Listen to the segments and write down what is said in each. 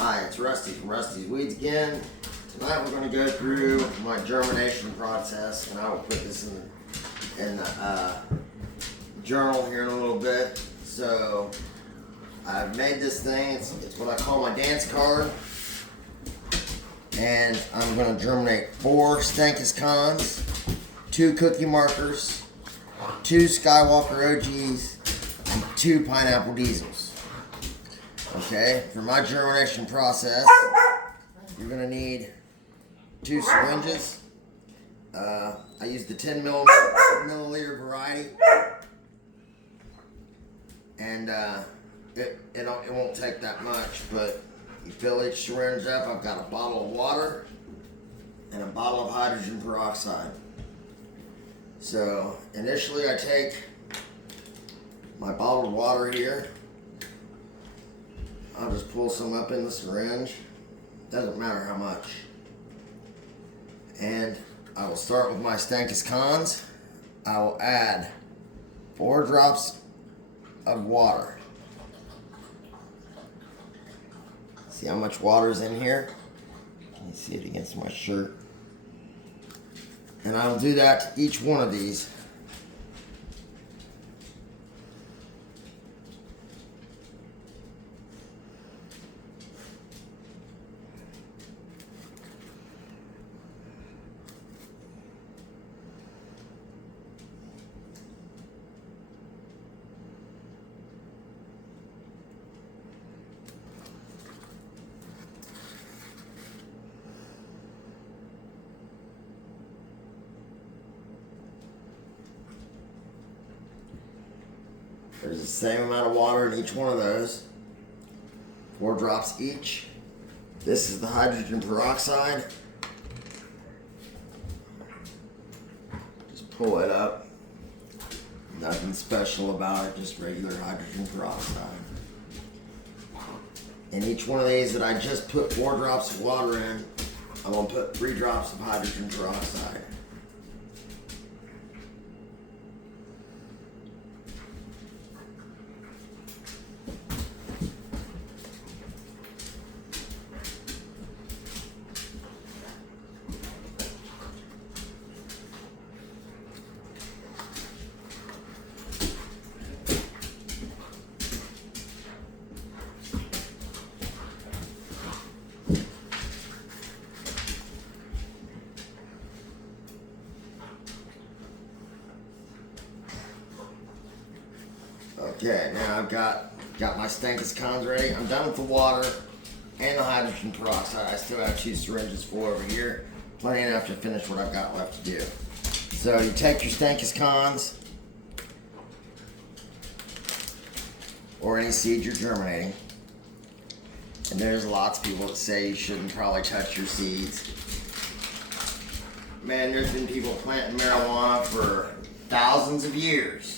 Hi, it's Rusty from Rusty's Weeds again. Tonight we're going to go through my germination process, and I will put this in the journal here in a little bit. So I've made this thing. It's what I call my dance card, and I'm going to germinate 4 Stankus cons, 2 cookie markers, 2 Skywalker OGs, and 2 pineapple diesels. Okay, for my germination process, you're going to need 2 syringes. I use the 10 milliliter variety, and it won't take that much, but you fill each syringe up. I've got a bottle of water and a bottle of hydrogen peroxide. So initially I take my bottle of water here. I'll just pull some up in the syringe. Doesn't matter how much. And I will start with my Stankus cons. I will add 4 drops of water. See how much water is in here? Can you see it against my shirt? And I'll do that to each one of these. There's the same amount of water in each one of those. 4 drops each. This is the hydrogen peroxide. Just pull it up. Nothing special about it, just regular hydrogen peroxide. In each one of these that I just put 4 drops of water in, I'm going to put 3 drops of hydrogen peroxide. Okay, now I've got my Stankus cons ready. I'm done with the water and the hydrogen peroxide. I still have 2 syringes full over here. Plenty enough to finish what I've got left to do. So you take your Stankus cons, or any seed you're germinating. And there's lots of people that say you shouldn't probably touch your seeds. Man, there's been people planting marijuana for thousands of years.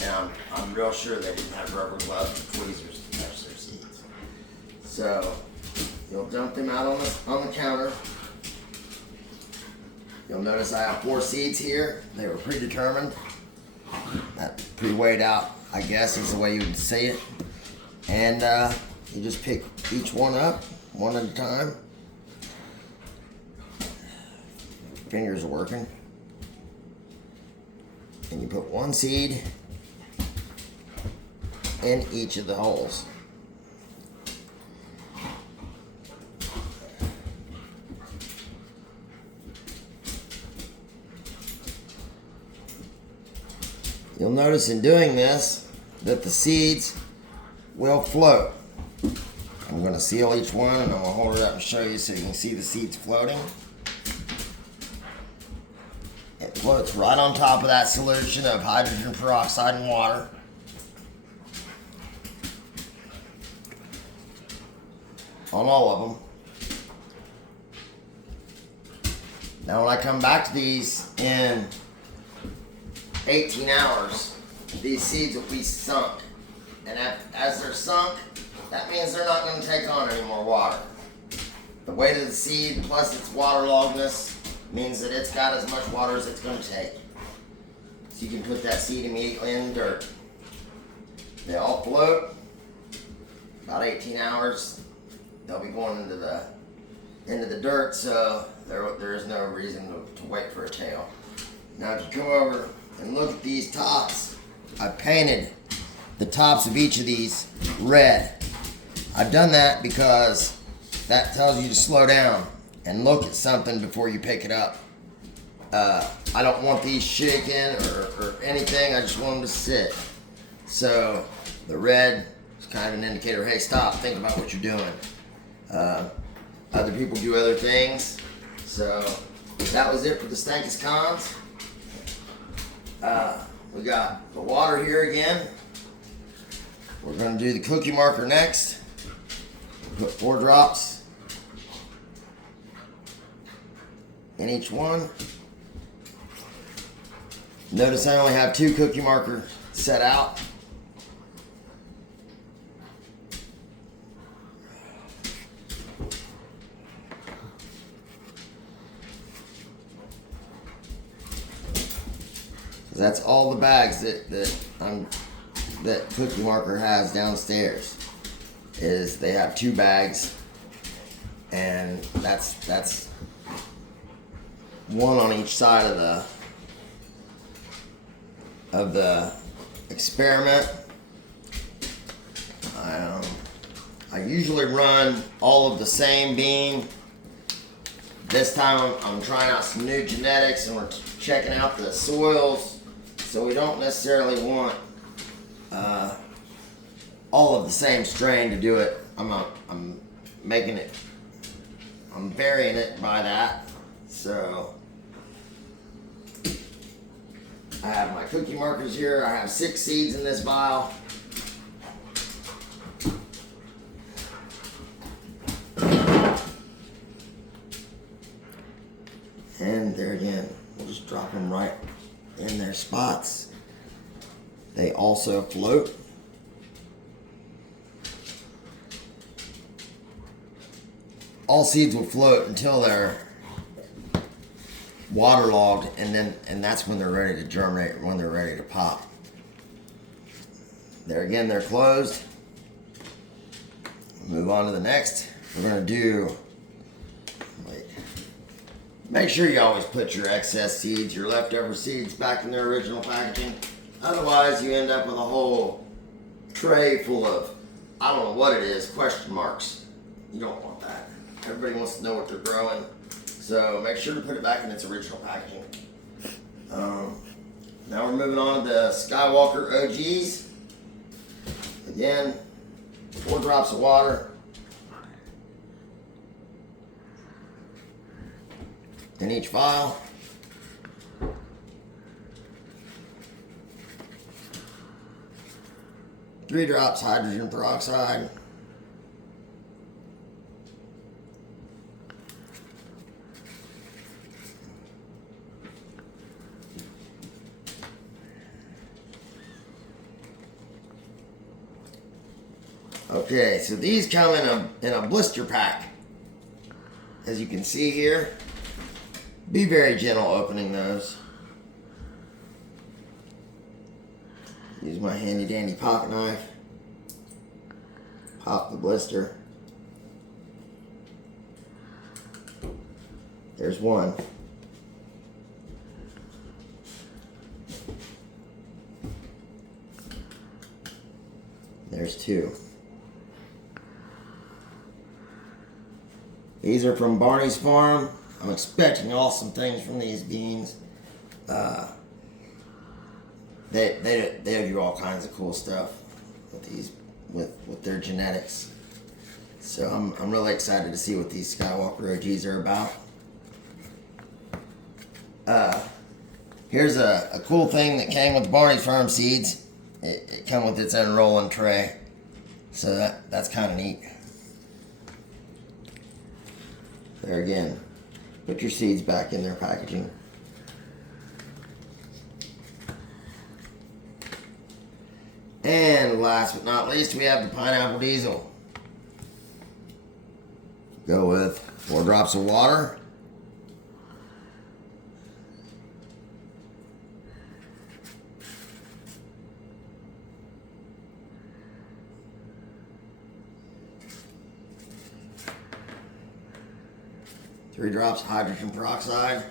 And I'm real sure they didn't have rubber gloves and tweezers to touch their seeds. So you'll dump them out on the counter. You'll notice I have 4 seeds here. They were predetermined. That's pre-weighed out, I guess is the way you would see it. And you just pick each one up, one at a time. Fingers are working. And you put 1 seed in each of the holes. You'll notice in doing this that the seeds will float. I'm going to seal each one, and I'm going to hold it up and show you so you can see the seeds floating. It floats right on top of that solution of hydrogen peroxide and water. On all of them. Now when I come back to these in 18 hours, these seeds will be sunk. And as they're sunk, that means they're not going to take on any more water. The weight of the seed plus its waterloggedness means that it's got as much water as it's going to take. So you can put that seed immediately in the dirt. They all float. About 18 hours, they'll be going into the dirt, so there is no reason to wait for a tail. Now if you come over and look at these tops, I painted the tops of each of these red. I've done that because that tells you to slow down and look at something before you pick it up. I don't want these shaking or anything. I just want them to sit. So the red is kind of an indicator, hey, stop, think about what you're doing. Other people do other things. So that was it for the Stankus Cons. We got the water here again. We're going to do the cookie marker next. Put 4 drops in each one. Notice I only have 2 cookie markers set out. That's all the bags that Cookie Marker has downstairs. Is they have 2 bags, and that's one on each side of the experiment. I usually run all of the same bean. This time I'm trying out some new genetics, and we're checking out the soils. So we don't necessarily want all of the same strain to do it. I'm varying it by that. So I have my cookie markers here. I have 6 seeds in this vial. And there again, we'll just drop them right in their spots. They also float. All seeds will float until they're waterlogged, and that's when they're ready to germinate, when they're ready to pop. There again, they're closed. Move on to the next. We're going to do, make sure you always put your excess seeds, your leftover seeds, back in their original packaging. Otherwise, you end up with a whole tray full of, I don't know what it is, question marks. You don't want that. Everybody wants to know what they're growing. So make sure to put it back in its original packaging. Now we're moving on to the Skywalker OGs. Again, 4 drops of water in each vial. Three drops hydrogen peroxide. Okay, so these come in a blister pack, as you can see here. Be very gentle opening those. Use my handy dandy pocket knife. Pop the blister. There's one. There's 2. These are from Barney's Farm. I'm expecting awesome things from these beans. They do all kinds of cool stuff with these with their genetics. So I'm really excited to see what these Skywalker OGs are about. Here's a cool thing that came with the Barney's Farm seeds. It came with its own rolling tray. So that's kind of neat. There again, put your seeds back in their packaging. And last but not least, we have the pineapple diesel. Go with 4 drops of water. 3 drops hydrogen peroxide.